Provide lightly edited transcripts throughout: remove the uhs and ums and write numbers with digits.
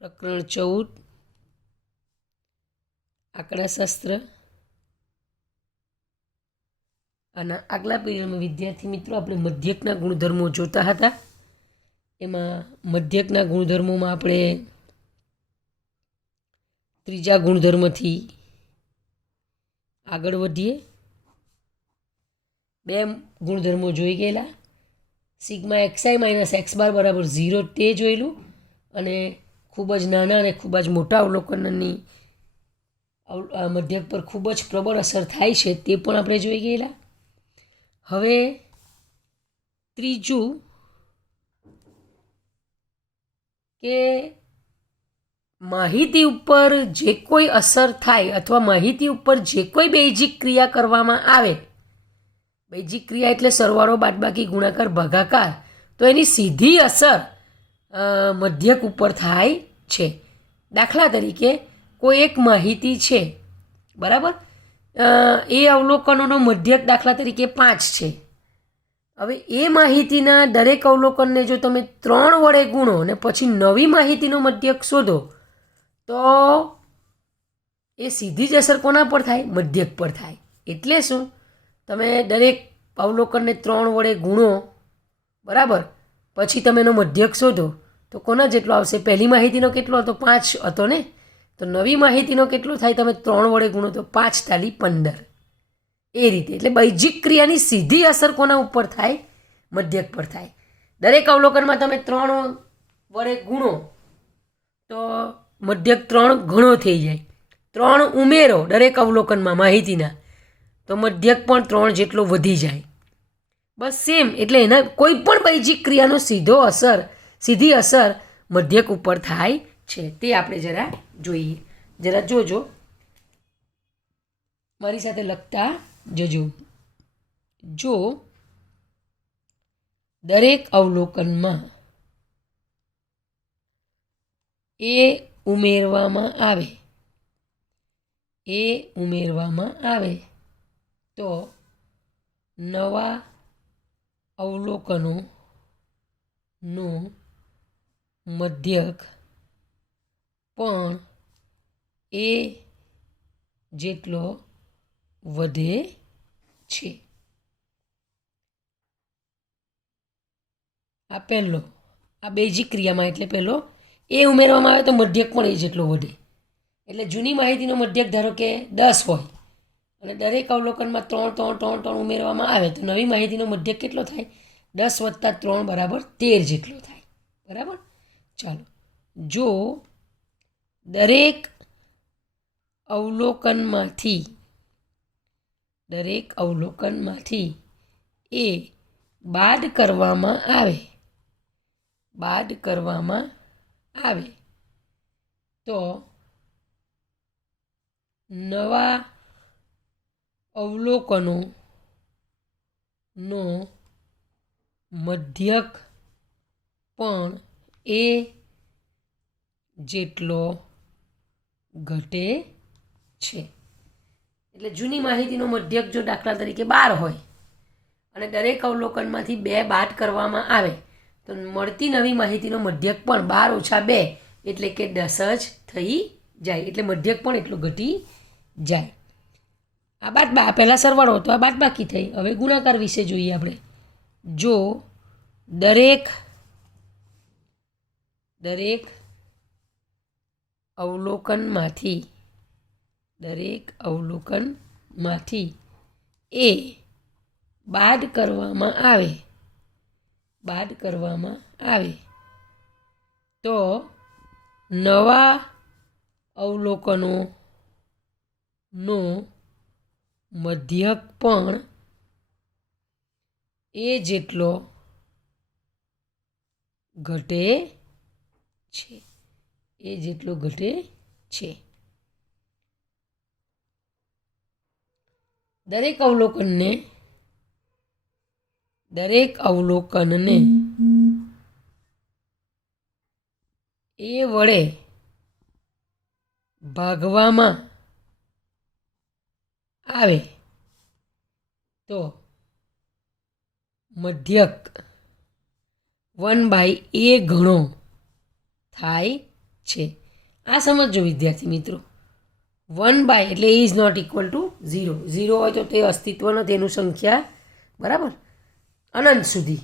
પ્રકરણ 14 આંકડાશાસ્ત્ર. અને આગલા પીરિયડમાં વિદ્યાર્થી મિત્રો આપણે મધ્યકના ગુણધર્મો જોતા હતા. એમાં મધ્યકના ગુણધર્મોમાં આપણે ત્રીજા ગુણધર્મથી આગળ વધીએ. બે ગુણધર્મો જોઈ ગયેલા. Sigma XI minus x bar બરાબર 0 તે જોયેલું, અને ખૂબ જ નાના અને ખૂબ જ મોટા અવલોકનની મધ્યક પર ખૂબ જ પ્રબળ અસર થાય છે તે પણ આપણે જોઈ ગયેલા. હવે ત્રીજું કે માહિતી ઉપર જે કોઈ અસર થાય અથવા માહિતી ઉપર જે કોઈ બેઝિક ક્રિયા કરવામાં આવે, બેઝિક ક્રિયા એટલે સરવાળો, બાદબાકી, ગુણાકાર, ભાગાકાર, તો એની સીધી અસર મધ્યક ઉપર થાય છે. દાખલા તરીકે કોઈ એક માહિતી છે, બરાબર, એ અવલોકનોનો મધ્યક દાખલા તરીકે 5 છે. હવે એ માહિતીના દરેક અવલોકનને જો તમે 3 વડે ગુણો અને પછી નવી માહિતીનો મધ્યક શોધો તો એ સીધી જ અસર કોના પર થાય? મધ્યક પર થાય. એટલે શું? તમે દરેક અવલોકનને 3 વડે ગુણો, બરાબર, પછી તમે એનો મધ્યક શોધો તો કોના જેટલો આવશે? પહેલી માહિતીનો કેટલો હતો? 5 હતો ને. તો નવી માહિતીનો કેટલો થાય? તમે 3 વડે ગુણો તો 5 તાલી 15. એ રીતે. એટલે બેઝિક ક્રિયાની સીધી અસર કોના ઉપર થાય? મધ્યક પર થાય. દરેક અવલોકનમાં તમે 3 વડે ગુણો તો મધ્યક 3 ઘણો થઈ જાય. 3 ઉમેરો દરેક અવલોકનમાં માહિતીના તો મધ્યક પણ 3 જેટલો વધી જાય. બસ સેમ. એટલે એના કોઈ પણ બેઝિક ક્રિયાનો સીધી અસર મધ્યક ઉપર થાય છે. તે આપણે જરા જોઈએ. જરા જોજો, મારી સાથે લખતા જજો. જો દરેક અવલોકનમાં એ ઉમેરવામાં આવે તો નવા અવલોકનોનો મધ્યક પણ એ જેટલો વધે છે. આ પહેલો, આ બેઝિક ક્રિયામાં, એટલે પહેલો એ ઉમેરવામાં આવે તો મધ્યક પણ એ જેટલો વધે. એટલે જૂની માહિતીનો મધ્યક ધારો કે 10 હોય અને દરેક અવલોકનમાં 3 3 3 3 ઉમેરવામાં આવે તો નવી માહિતીનો મધ્યક કેટલો થાય? 10 + 3 બરાબર 13 જેટલો થાય. બરાબર. ચાલો, જો દરેક અવલોકનમાંથી એ બાદ કરવામાં આવે તો નવા અવલોકનોનો મધ્યક પણ એ જેટલો ઘટે છે. એટલે જૂની માહિતીનો મધ્યક જો દાખલા તરીકે 12 હોય અને દરેક અવલોકનમાંથી 2 બાદ કરવામાં આવે તો મળતી નવી માહિતીનો મધ્યક પણ 12 - 2 એટલે કે 10 જ થઈ જાય. એટલે મધ્યક પણ એટલો ઘટી જાય. આ પહેલાં સરવાળો હતો, આ બાદબાકી થઈ. હવે ગુણાકાર વિશે જોઈએ આપણે. જો દરેક અવલોકનમાંથી એ બાદ કરવામાં આવે તો નવા અવલોકનોનો મધ્યક પણ એ જેટલો ઘટે છે. દરેક અવલોકનને એ વડે ભાગવામાં આવે તો મધ્યક 1/a ઘણો થાય છે. આ સમજો વિદ્યાર્થી મિત્રો. 1 એટલે એ ઇઝ નોટ ઇક્વલ ટુ 0. 0 હોય તો તે અસ્તિત્વ નથી, એનું સંખ્યા બરાબર અનંત સુધી.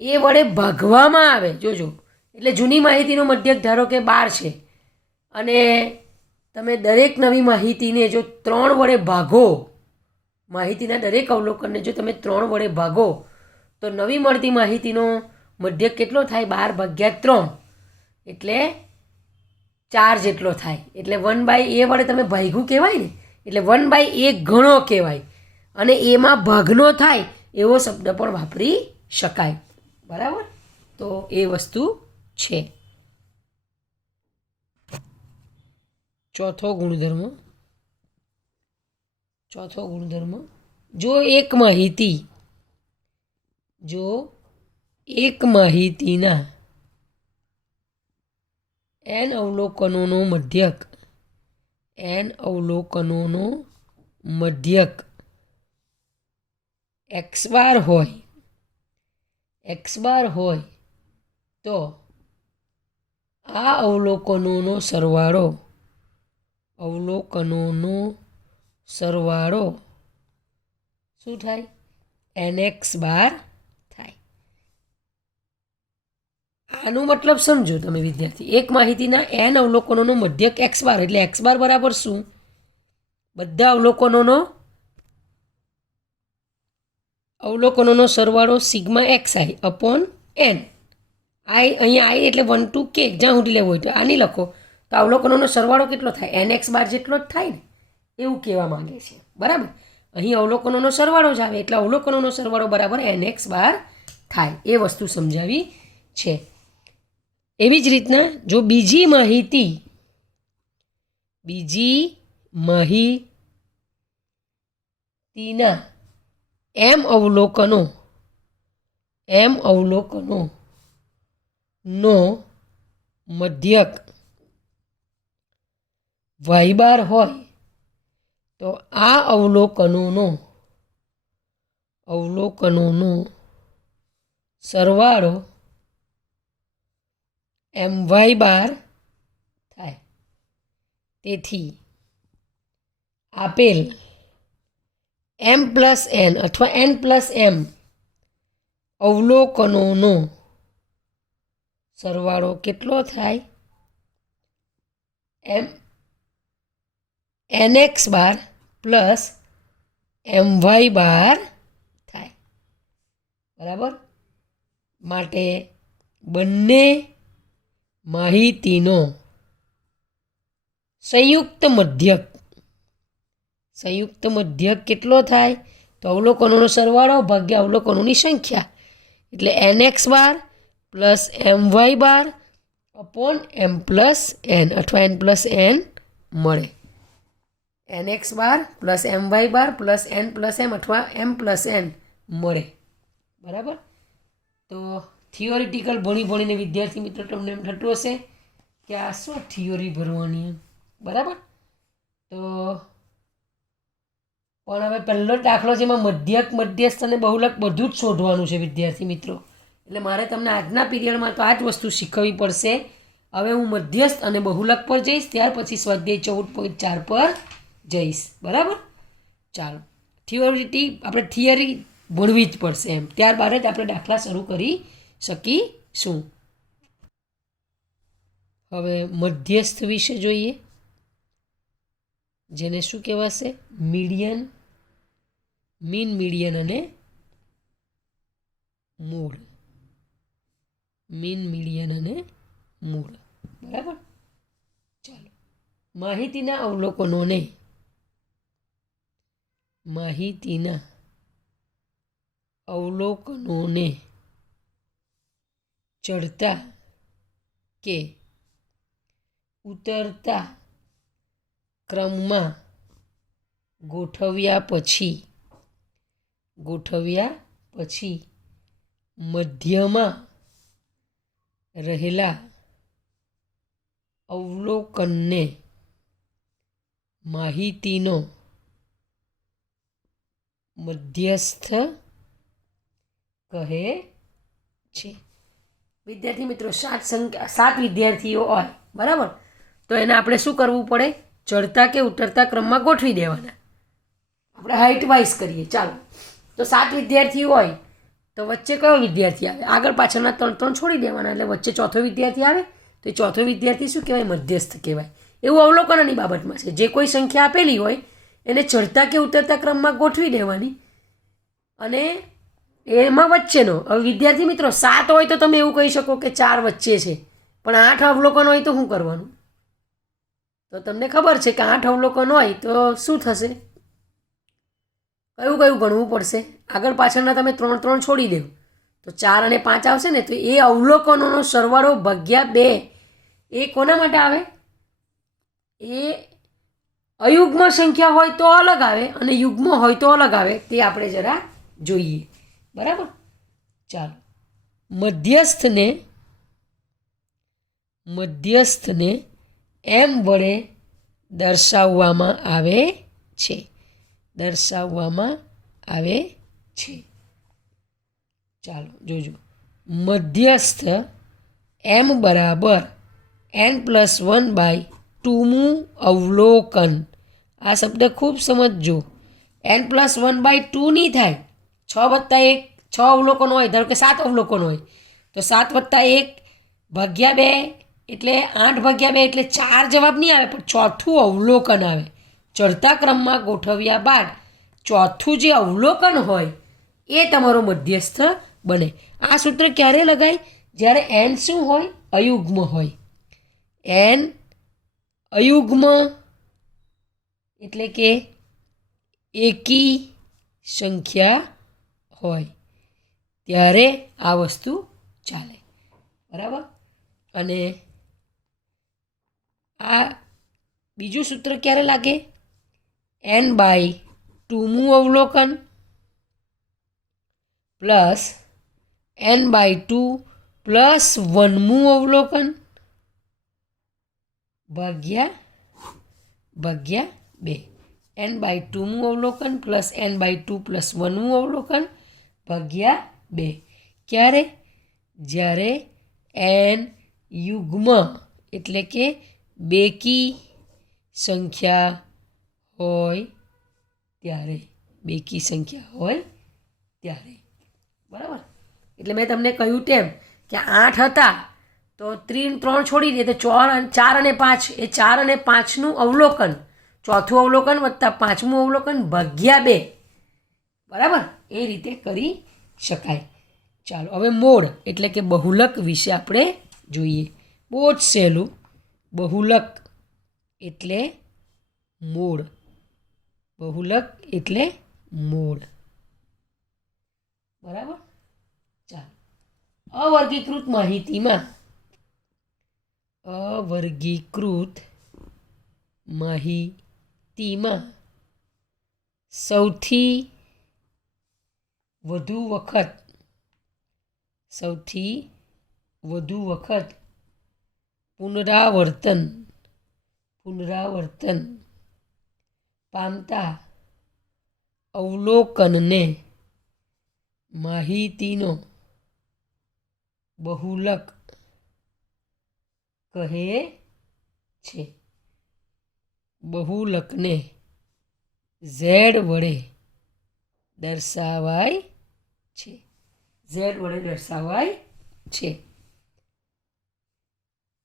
એ વડે ભાગવામાં આવે, જોજો. એટલે જૂની માહિતીનો મધ્યક ધારો કે 12 છે અને તમે દરેક નવી માહિતીને જો 3 વડે ભાગો, માહિતીના દરેક અવલોકનને જો તમે 3 વડે ભાગો તો નવી મળતી માહિતીનો મધ્યક કેટલો થાય? 12/3 એટલે 4 જેટલો થાય. એટલે 1/a વડે તમે ભાગ્યું કહેવાય ને, એટલે 1/a ઘણો કહેવાય અને એમાં ભાગનો થાય એવો શબ્દ પણ વાપરી શકાય. બરાબર? તો એ વસ્તુ છે. ચોથો ગુણધર્મ, જો એક માહિતીના n અવલોકનોનો મધ્યક x બાર હોય તો આ અવલોકનોનો સરવાળો શું થાય? nx બાર થાય. આનો મતલબ સમજો તમે વિદ્યાર્થી. એક માહિતીના n અવલોકનોનો મધ્યક x બાર, એટલે x બાર બરાબર શું? બધા અવલોકનોનો સરવાળો સિગ્મા xi અપોન n. અહીંયા i એટલે 1 to k જ્યાં સુધી લેવો હોય તો આની લખો તો અવલોકનોનો સરવાળો કેટલો થાય? nx બાર જેટલો જ થાય ને, એવું કહેવા માંગે છે. બરાબર? અહીં અવલોકનોનો સરવાળો જ આવે એટલે અવલોકનોનો સરવાળો બરાબર nx બાર થાય. એ વસ્તુ સમજાવી છે. એવી જ રીતના જો બીજી માહિતીના m અવલોકનોનો મધ્યક y બાર હોય તો આ અવલોકનોનો સરવાળો my બાર થાય. તેથી આપેલ m પ્લસ n અથવા n પ્લસ m અવલોકનોનો સરવાળો કેટલો થાય? nx બાર પ્લસ my બાર થાય. બરાબર? માટે બંને માહિતીનો સંયુક્ત મધ્યક કેટલો થાય? તો અવલોકનોનો સરવાળો ભાગ્યા અવલોકનોની સંખ્યા, એટલે nx bar plus my bar upon m plus n અથવા n પ્લસ n મળે. nx bar plus my bar plus n plus m અથવા m પ્લસ n મળે. બરાબર? તો થિયોરિટિકલ ભણીને વિદ્યાર્થી મિત્રો તમને એમ થતું હશે કે આ શું થિયોરી ભરવાની એમ. બરાબર? તો પણ હવે પહેલો દાખલો છે એમાં મધ્યક, મધ્યસ્થ અને બહુલક બધું જ શોધવાનું છે વિદ્યાર્થી મિત્રો. એટલે મારે તમને આજના પીરિયડમાં તો આ જ વસ્તુ શીખવવી પડશે. હવે હું મધ્યસ્થ અને બહુલક પર જઈશ, ત્યાર પછી સ્વાધ્યાય 14.4 પર જઈશ. બરાબર? ચાલો, આપણે થિયરી ભણવી જ પડશે એમ, ત્યારબાદ જ આપણે દાખલા શરૂ કરી શકીશું. હવે મધ્યસ્થ વિશે જોઈએ, જેને શું કહેવાશે? મીડિયન, મીન, મીડિયન અને મૂળ. મીન, મીડિયન અને મૂળ. બરાબર? ચાલો, માહિતીના અવલોકનોને ચડતા કે ઉતરતા ક્રમમાં ગોઠવ્યા પછી મધ્યમાં રહેલા અવલોકનને માહિતીનો મધ્યસ્થ કહે છે. વિદ્યાર્થી મિત્રો 7 વિદ્યાર્થીઓ હોય, બરાબર. તો એને આપણે શું કરવું પડે? ચડતા કે ઉતરતા ક્રમમાં ગોઠવી દેવાના. આપણે હાઇટ વાઇઝ કરીએ. ચાલો, તો 7 વિદ્યાર્થી હોય તો વચ્ચે કયો વિદ્યાર્થી આવે? આગળ પાછળના 3 છોડી દેવાના, એટલે વચ્ચે ચોથો વિદ્યાર્થી આવે. તો એ ચોથો વિદ્યાર્થી શું કહેવાય? મધ્યસ્થ કહેવાય. એવું અવલોકનની બાબતમાં છે. જે કોઈ સંખ્યા આપેલી હોય એને ચડતા કે ઉતરતા ક્રમમાં ગોઠવી દેવાની, અને એમાં વચ્ચેનો. હવે વિદ્યાર્થી મિત્રો 7 હોય તો તમે એવું કહી શકો કે 4 વચ્ચે છે, પણ 8 અવલોકન હોય તો શું કરવાનું? તો તમને ખબર છે કે 8 અવલોકન હોય તો શું થશે? કયું ગણવું પડશે? આગળ પાછળના તમે 3 છોડી દો તો 4 અને 5 આવશે ને. તો એ અવલોકનોનો સરવાળો ભાગ્યા 2 એ કોના માટે આવે? એ અયુગ્મ સંખ્યા હોય તો અલગ આવે અને યુગ્મ હોય તો અલગ આવે. તે આપણે જરા જોઈએ. બરાબર. ચાલો, મધ્યસ્થને એમ વડે દર્શાવવામાં આવે છે. ચાલો જોજો. મધ્યસ્થ m બરાબર n+1/2મું અવલોકન. આ શબ્દ ખૂબ સમજજો. n+1/2 નહીં થાય. 6 + 1 6 અવલોકન હોય. ધારો કે 7 અવલોકન હોય તો 7 + 1 ભાગ્યા 2 એટલે 8 ભાગ્યા 2 એટલે 4 જવાબ નહીં આવે, પણ ચોથું અવલોકન આવે. ચડતા ક્રમમાં ગોઠવ્યા બાદ ચોથું જે અવલોકન હોય એ તમારો મધ્યસ્થ બને. આ સૂત્ર ક્યારે લગાય? જ્યારે n શું હોય? અયુગ્મ હોય. n અયુગ્મ એટલે કે એકી સંખ્યા હોય ત્યારે આ વસ્તુ ચાલે. બરાબર. અને આ બીજું સૂત્ર ક્યારે લાગે? n/2મું અવલોકન પ્લસ n/2 + 1મું અવલોકન ભાગ્યા 2. n/2મું અવલોકન પ્લસ n/2 + 1મું અવલોકન ભાગ્યા 2. ક્યારે? જ્યારે n યુગ્મ એટલે કે બેકી સંખ્યા હોય ત્યારે. બરાબર. એટલે મેં તમને કહ્યું તેમ કે 8 હતા તો 3 છોડી દે તો 4 અને 5 એ 4 અને 5નું અવલોકન, ચોથું અવલોકન વત્તા 5મું અવલોકન ભાગ્યા 2. બરાબર. એ રીતે કરી શકાય. ચાલો, હવે મોડ એટલે કે બહુલક વિશે આપણે જોઈએ. બહુ જ સહેલું. બહુલક એટલે મોડ. બરાબર. ચાલો, અવર્ગીકૃત માહિતીમાં સૌથી વધુ વખત પુનરાવર્તન પામતા અવલોકનને માહિતીનો બહુલક કહે છે. બહુલકને z વડે દર્શાવાય છે.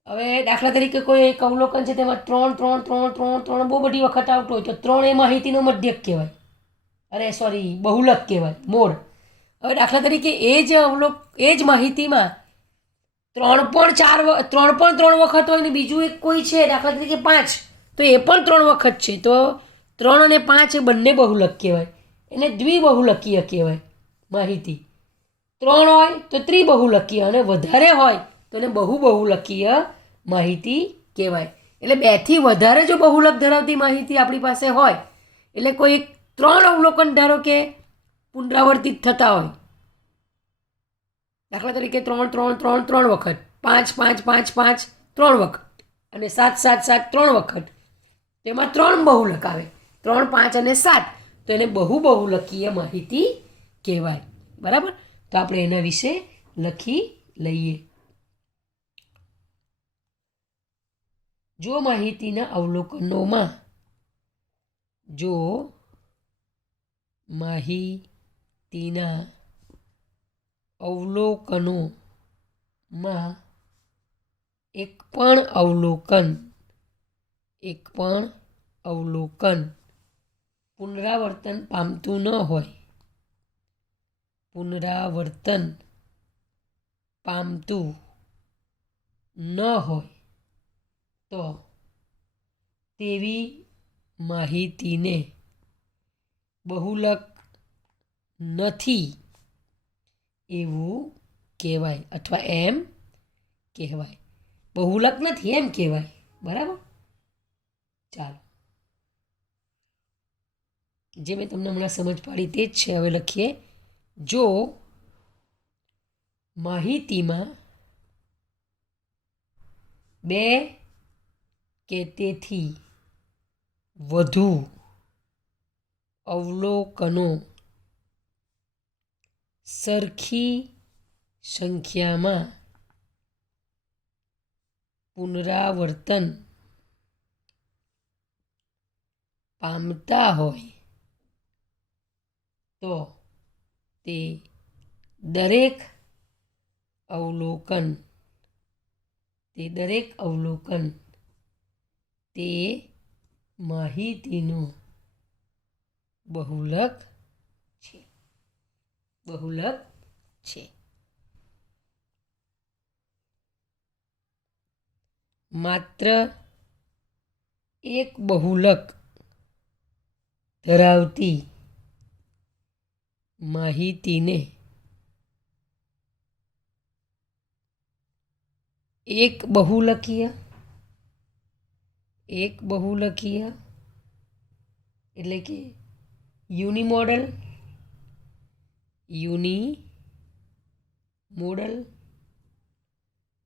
હવે દાખલા તરીકે કોઈ એક અવલોકન છે, તેમાં 3 બહુ બધી વખત આવતો હોય તો 3 એ માહિતીનો મધ્યક કહેવાય. બહુલક કહેવાય, મોડ. હવે દાખલા તરીકે એ જ માહિતીમાં 3 વખત હોય ને બીજું એક કોઈ છે, દાખલા તરીકે 5, તો એ પણ 3 વખત છે, તો 3 અને 5 એ બંને બહુલક કહેવાય. એને દ્વિબહુલકીય કહેવાય. માહિતી 3 હોય તો ત્રિબહુલકીય, અને વધારે હોય તો એને બહુબહુલકીય માહિતી કહેવાય. એટલે 2 થી વધારે જો બહુલક ધરાવતી માહિતી આપણી પાસે હોય, એટલે કોઈ 3 અવલોકન ધારો કે પુનરાવર્તિત થતા હોય, દાખલા તરીકે 3 વખત, 5 3 વખત, અને 7 3 વખત, તેમાં 3 બહુલક આવે, 3 5 અને 7, તો એને બહુબહુલકીય માહિતી કહેવાય. બરાબર. તો આપણે એના વિશે લખી લઈએ. જો માહિતીના અવલોકનોમાં એક પણ અવલોકન પુનરાવર્તન પામતું ન હોય તો તેવી માહિતીને બહુલક નથી એવું કહેવાય, અથવા એમ કહેવાય. બહુલક નથી એમ કહેવાય. બરાબર. ચાલો, જે મેં તમને હમણાં સમજ પાડી તે જ છે. હવે લખીએ. જો માહિતીમાં બે કે તેથી વધુ અવલોકનો સરખી સંખ્યામાં પુનરાવર્તન પામતા હોય તો તે દરેક અવલોકન તે માહિતીનો બહુલક છે. માત્ર એક બહુલક ધરાવતી માહિતીને એક બહુલકીય એટલે કે યુનિમોડલ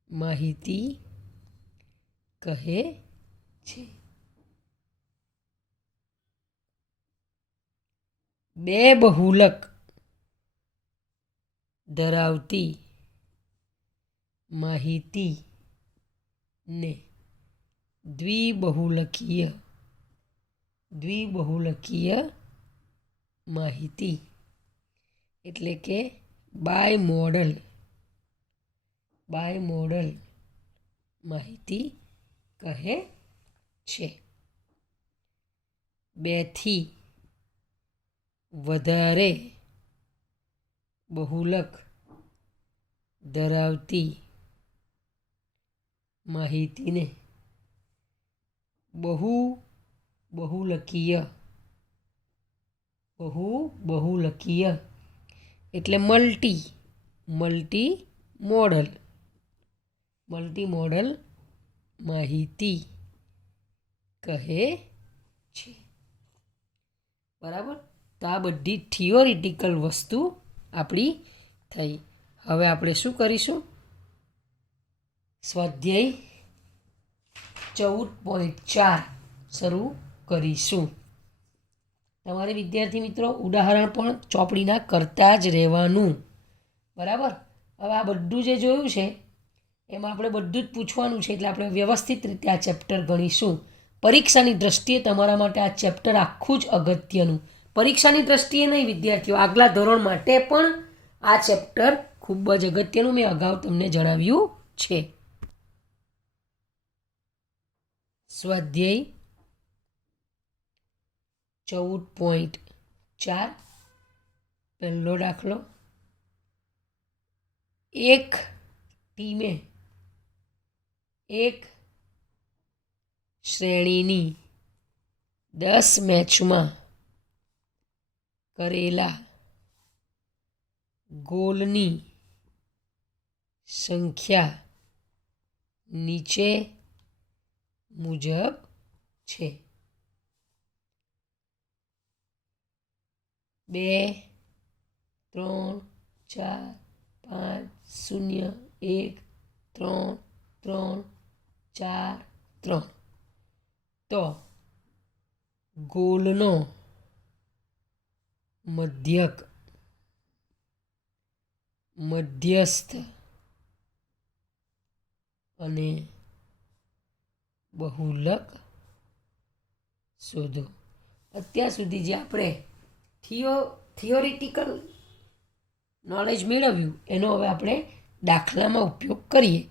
માહિતી કહે છે. બે બહુલક ધરાવતી માહિતીને દ્વિબહુલકીય માહિતી એટલે કે બાયમોડલ માહિતી કહે છે. બેથી વધારે બહુલક ધરાવતી માહિતીને બહુબહુલકીય એટલે મલ્ટીમોડલ માહિતી કહે છે. બરાબર. તો આ બધી થિયોરિટિકલ વસ્તુ આપણી થઈ. હવે આપણે શું કરીશું? સ્વાધ્યાય 14.4 શરૂ કરીશું. તમારે વિદ્યાર્થી મિત્રો ઉદાહરણ પણ ચોપડીના કરતા જ રહેવાનું. બરાબર. હવે આ બધું જે જોયું છે એમાં આપણે બધું જ પૂછવાનું છે, એટલે આપણે વ્યવસ્થિત રીતે આ ચેપ્ટર ગણીશું. પરીક્ષાની દ્રષ્ટિએ તમારા માટે આ ચેપ્ટર આખું જ અગત્યનું. પરીક્ષાની દ્રષ્ટિએ નહીં વિદ્યાર્થીઓ, આગલા ધોરણ માટે પણ આ ચેપ્ટર ખૂબ જ અગત્યનું, મેં અગાઉ તમને જણાવ્યું છે. સ્વાધ્યાય 14.4 પહેલો દાખલો. એક ટીમે એક શ્રેણીની 10 મેચમાં કરેલા ગોલની સંખ્યા નીચે મુજબ છે. 2, 3, 4, 5, 0, 1, 3, 3, 4, 3. તો ગોલનો મધ્યસ્થ અને બહુલક શોધો. અત્યાર સુધી જે આપણે થિયોરિટિકલ નોલેજ મેળવ્યું એનો હવે આપણે દાખલામાં ઉપયોગ કરીએ.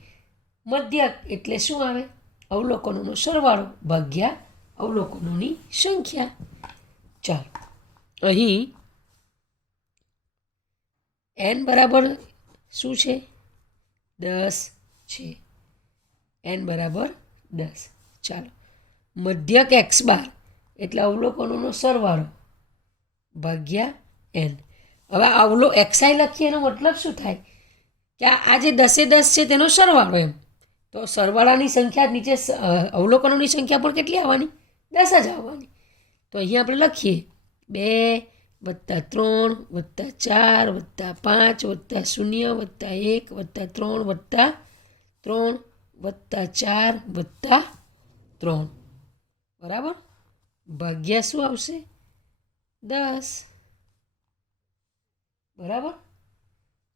મધ્યક એટલે શું આવે? અવલોકનોનો સરવાળો ભાગ્યા અવલોકનોની સંખ્યા. ચાલો, અહીં n બરાબર શું છે? 10 છે. n બરાબર 10. ચાલો, મધ્યક x બાર એટલે અવલોકનોનો સરવાળો ભાગ્યા n. હવે xi લખીએ એનો મતલબ શું થાય? કે આ જે 10 છે તેનો સરવાળો એમ. તો સરવાળાની સંખ્યા નીચે અવલોકનોની સંખ્યા પણ કેટલી આવવાની? 10 જ આવવાની. તો અહીંયા આપણે લખીએ 2 + 3 + 4 + 5 + 0 + 1 + 3 + 3 + 4 + 3 બરાબર ભાગ્યા શું આવશે? 10 બરાબર.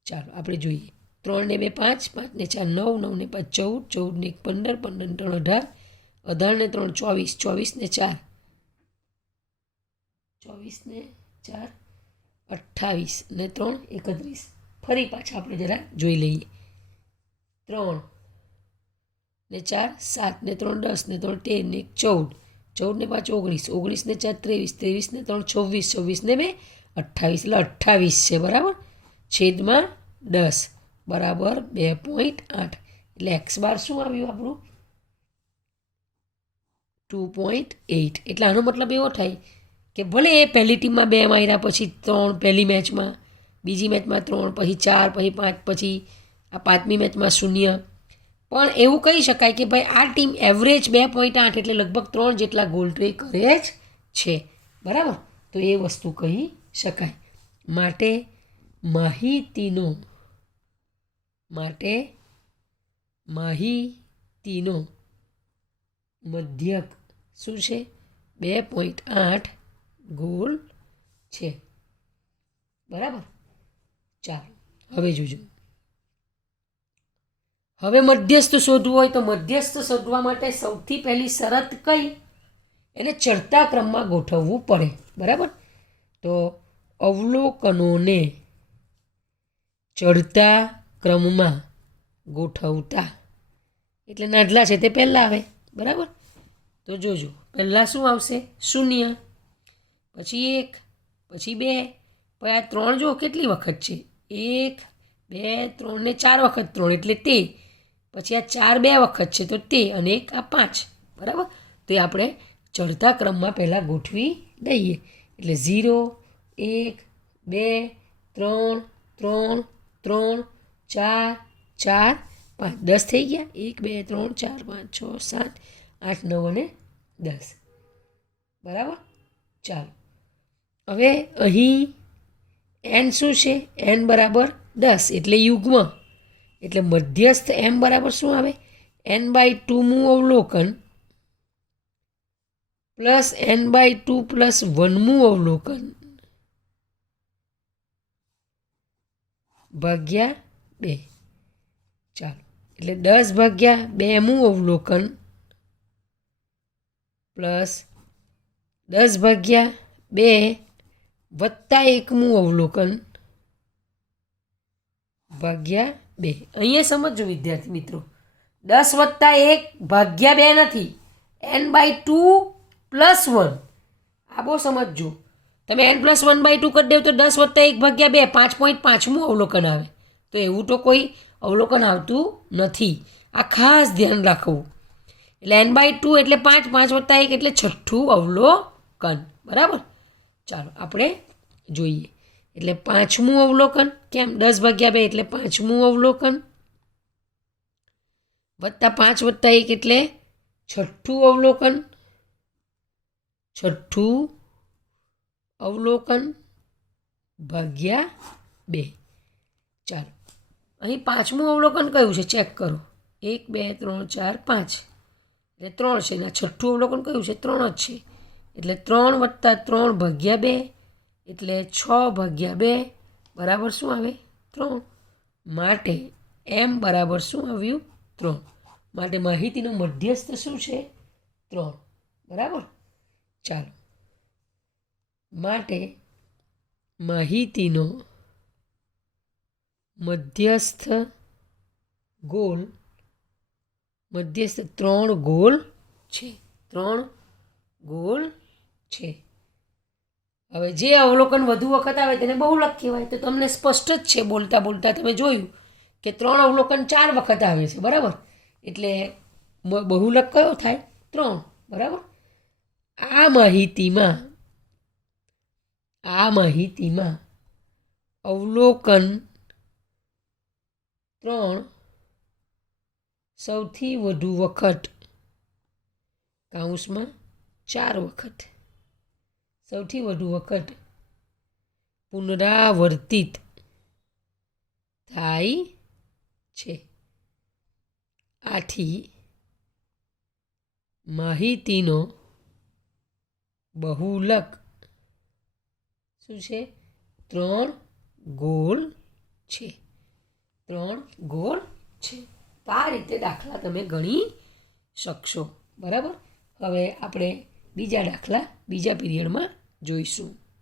ચાલો આપણે જોઈએ. 3 ને 2 5, 5 ને 4 9, 9 ને 5 14, 14 ને 1 15, 15 ને 3 18, 18 ને 3 24, 24 ને 4 24 ને 4 28 ને 3 31. ફરી પાછા આપણે જરા જોઈ લઈએ. 3 ને 4 7 ને 3 10 ને 3 13 ને 1 14, 14 ને 5 19, 19 ને 4 23, 23 ને 3 26, 26 ને 2 28 એટલે 28 છે બરાબર. છેદમાં 10 બરાબર 2.8 એટલે x બાર શું આવ્યું આપણું? 2.8. એટલે આનો મતલબ એવો થાય કે ભલે એ પહેલી ટીમમાં 2 માર્યા, પછી 3 પહેલી મેચમાં, બીજી મેચમાં 3, પછી 4, પછી 5, પછી આ 5મી મેચમાં 0, પણ એવું કહી શકાય કે ભાઈ આ ટીમ એવરેજ 2.8 એટલે લગભગ 3 જેટલા ગોલ તો એ કરે જ છે બરાબર. તો એ વસ્તુ કહી શકાય. માટે માહિતીનો મધ્યક શું છે? 2.8 ગોલ છે બરાબર. ચાલો હવે જોજો. હવે મધ્યસ્થ શોધવું હોય તો મધ્યસ્થ શોધવા માટે સૌથી પહેલી શરત કઈ? એને ચડતા ક્રમમાં ગોઠવવું પડે બરાબર. તો અવલોકનોને ચડતા ક્રમમાં ગોઠવતા એટલે નાડલા છે તે પહેલાં આવે બરાબર. તો જોજો, પહેલાં શું આવશે? 0, પછી 1, પછી 2, પછી આ 3 જો કેટલી વખત છે? 1 2 3 ને 4 વખત 3 એટલે તે, પછી આ 4 2 વખત છે તો તે, અને 1 આ 5 બરાબર. તો એ આપણે ચડતા ક્રમમાં પહેલાં ગોઠવી દઈએ. એટલે 0 1 2 3 3 3 4 4 5 10 થઈ ગયા. 1 2 3 4 5 6 7 8 9 અને 10 બરાબર. ચાલો, હવે અહીં n શું છે? n બરાબર 10 એટલે યુગ્મ. એટલે મધ્યસ્થ m બરાબર શું આવે? n/2મું અવલોકન પ્લસ n/2 પ્લસ 1મું અવલોકન ભાગ્યા 2. ચાલો, એટલે 10/2મું અવલોકન પ્લસ 10/2 વત્તા 1મું અવલોકન ભાગ્યા 2. અહીંયા સમજો વિદ્યાર્થી મિત્રો, 10 + 1 ભાગ્યા 2 નથી, n/2 પ્લસ 1. આ બહુ સમજજો. તમે n + 1/2 કરી દેવ તો 10 + 1 ભાગ્યા 2 5.5મું અવલોકન આવે. તો એવું તો કોઈ અવલોકન આવતું નથી. આ ખાસ ધ્યાન રાખવું. એટલે n/2 એટલે 5, 5 + 1 એટલે છઠ્ઠું અવલોકન બરાબર. ચાલો આપણે જોઈએ. એટલે 5મું અવલોકન, કેમ? 10/2 એટલે 5મું અવલોકન વત્તા 5 + 1 એટલે છઠ્ઠું અવલોકન, ભાગ્યા 2. ચાલો, અહીં 5મું અવલોકન કયું છે? ચેક કરો. 1 2 3 4 5 એટલે 3 છે. અને છઠ્ઠું અવલોકન કયું છે? 3 જ છે. એટલે 3 + 3 ભાગ્યા 2 એટલે 6/2 બરાબર શું આવે? 3. માટે m બરાબર શું આવ્યું? 3. માટે માહિતીનો મધ્યસ્થ શું છે? 3. બરાબર. ચાલો, માટે માહિતીનો મધ્યસ્થ 3 ગોલ છે. 3 ગોલ છે. હવે જે અવલોકન વધુ વખત આવે તેને બહુલક કહેવાય. તો તમને સ્પષ્ટ જ છે, બોલતા બોલતા તમે જોયું કે 3 અવલોકન 4 વખત આવે છે. બરાબર. એટલે બહુલક કયો થાય? 3. બરાબર. આ માહિતીમાં અવલોકન 3 સૌથી વધુ વખત કૌંસમાં 4 વખત સૌથી વધુ વખત પુનરાવર્તિત થાય છે. આથી માહિતીનો બહુલક શું છે? 3 ગોલ છે. 3 ગોલ છે. તો આ રીતે દાખલા તમે ગણી શકશો. બરાબર. હવે આપણે બીજા દાખલા બીજા પીરિયડમાં જોઈશું.